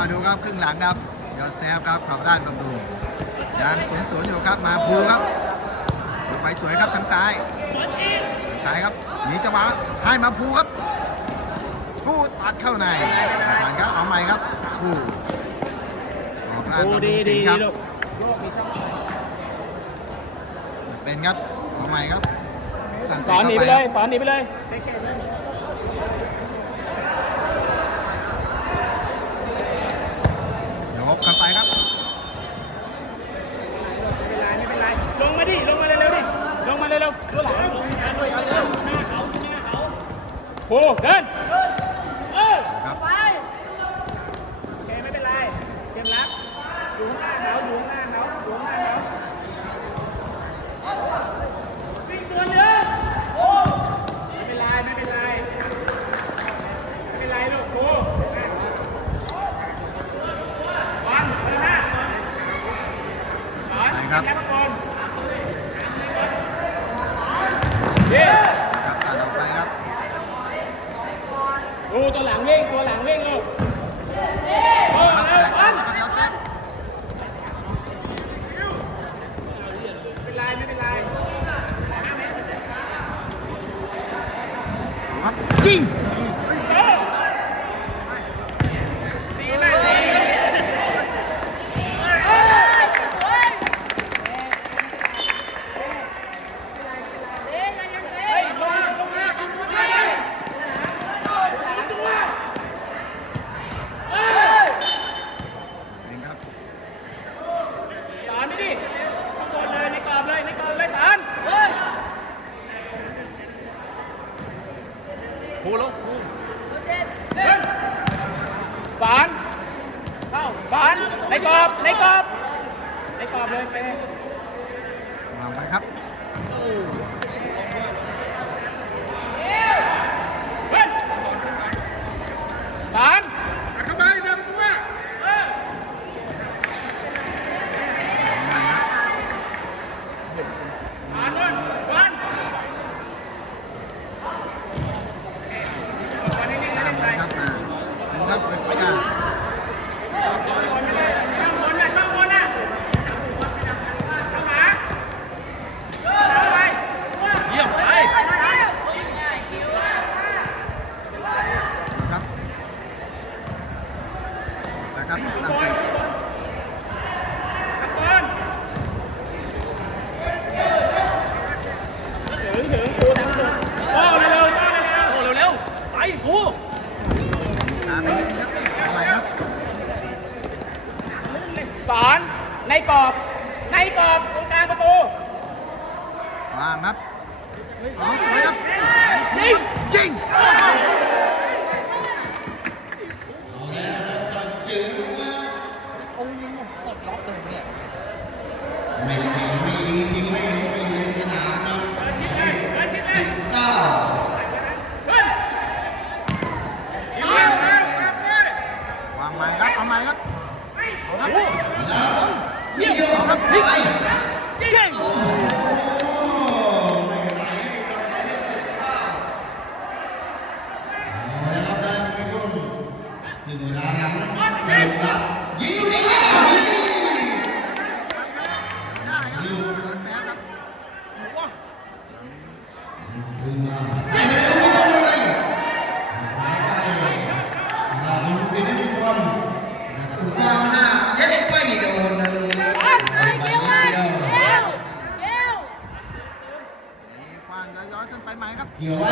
มาดูครับครึ่งหลังครับยอดแซฟครับขับด้านประตูยังสวนสวนอยู่ครับมาพูครับไปสวยครับทางซ้ายซ้ายครับหนีจังหวะให้มาพูครับพูตัดเข้าในผ่านครับเอาใหม่ครับผู้ออกมาดีดีครับเป็นครับเอาใหม่ครับสอนหนีไปเลยสอนหนีไปเลย ในกรอบในกรอบในกรอบเลยไป วาครับ ในกรอบ ในกรอบตรงกลางประตูวางครับสวยครับยิงยิงนี่ยิงยิงยิงมาเอาใหม่ครับเอาใหม่ครับเอาครับ 一，二，三一ยึ You know,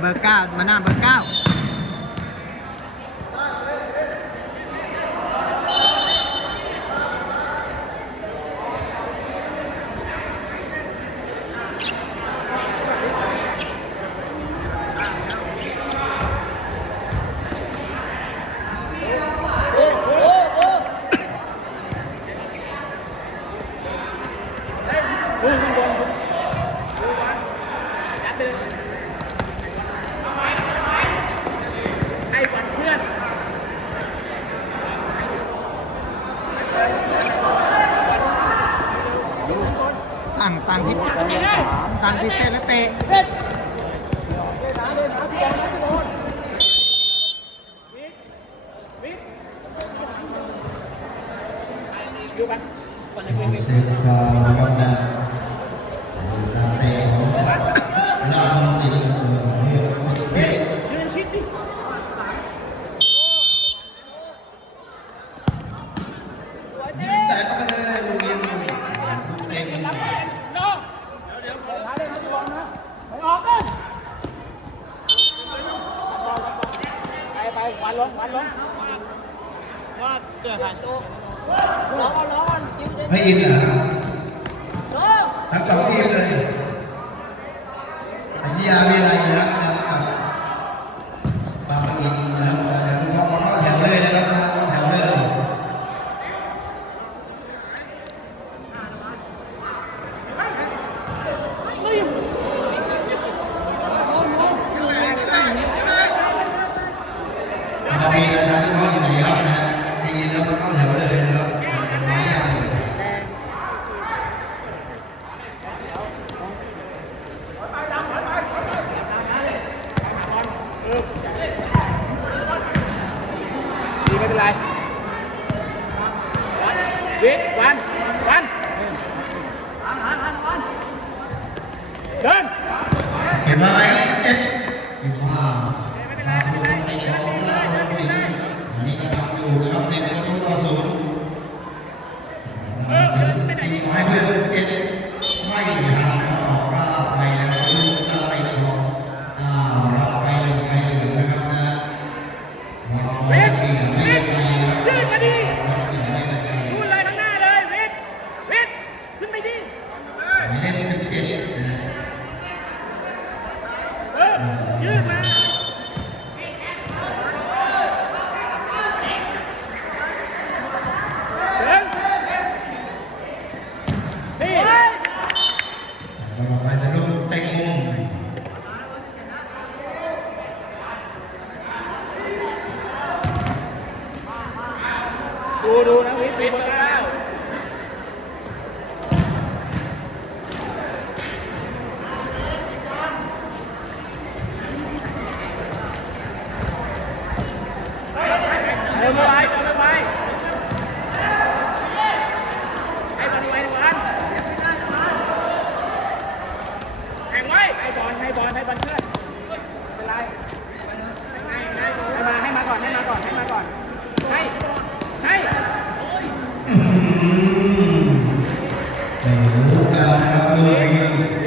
เบอร์เก้ามาหน้าเบอร์เก้า วันล้นวันล้นว่าเดหันตู้ร้อนร้อนไม่อินเหรอทั้งสองทีเลยอ้ยามีอะไร เดินไปเดินไปให้บอลไว้บอลแข่งไว้ให้บอลให้บอลให้บอลเคลื่อนเป็นไรให้มาให้มาก่อนให้มาก่อนให้มาก่อนให้ให้แต่ลูกการครับลูกนี้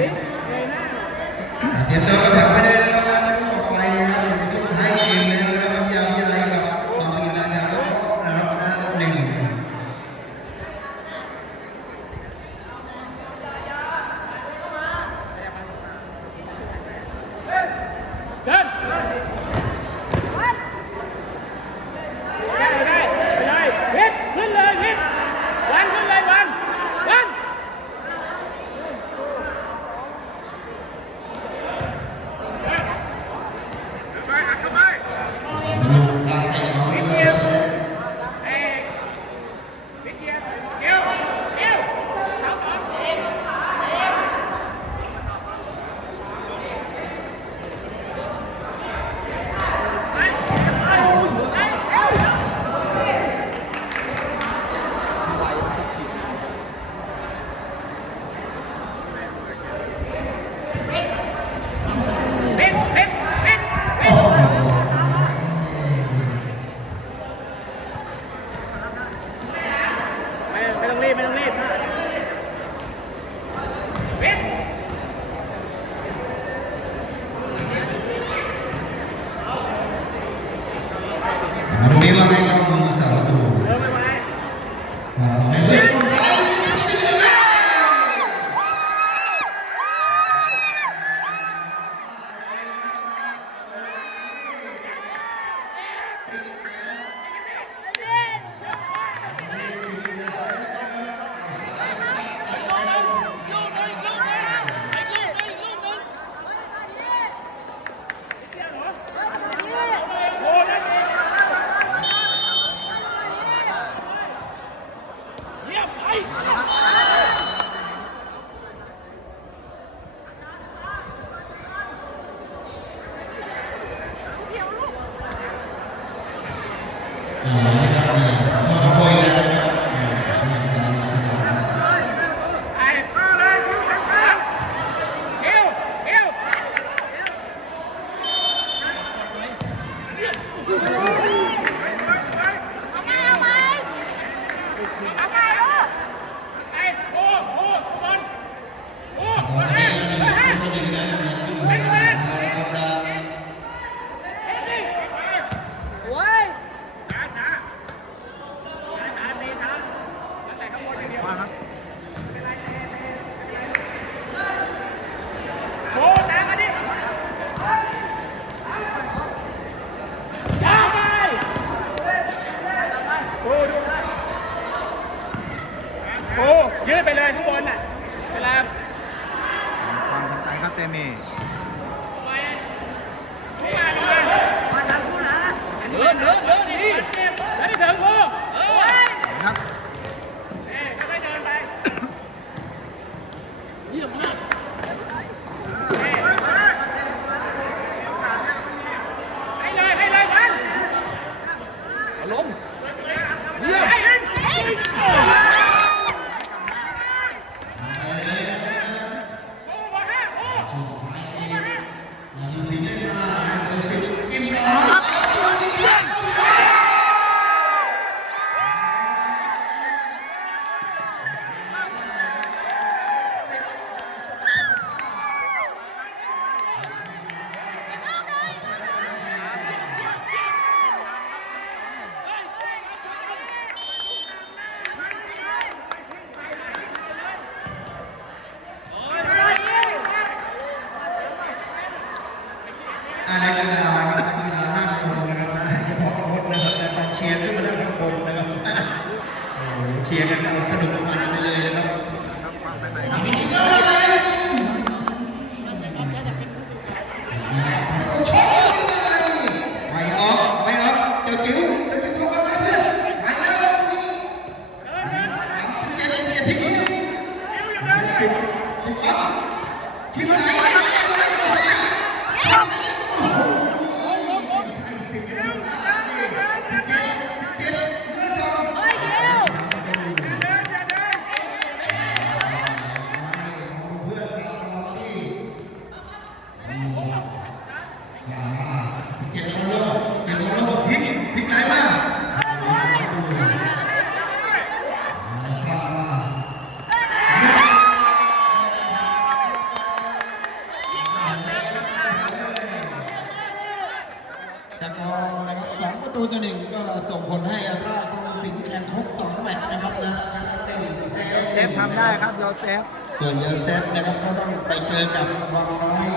นับยอเซฟส่วนโยอเซฟนะครับก็ต้องไปเจอกับวังน้อย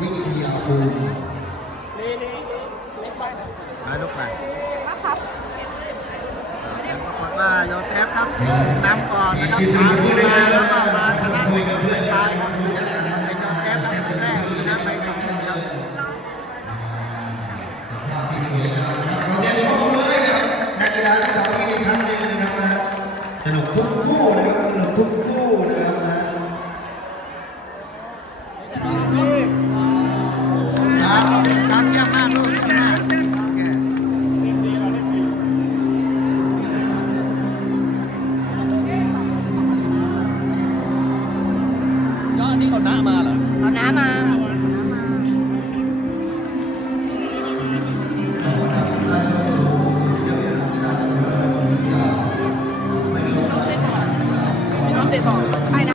วิทยาภูมิมาลูกไปครับปรากฏว่ายอเซฟครับนำก่อนนะครับสามทีมาแล้วก็มาชนคุยกับเพื่อนตายครับเป็นยอเซฟครับแรกชนะไปสองหนึ่งเดียวนักกีฬาทั้งสองทีมครั้งนึงนะครับสนุกทุกคู่นะ দুঃখ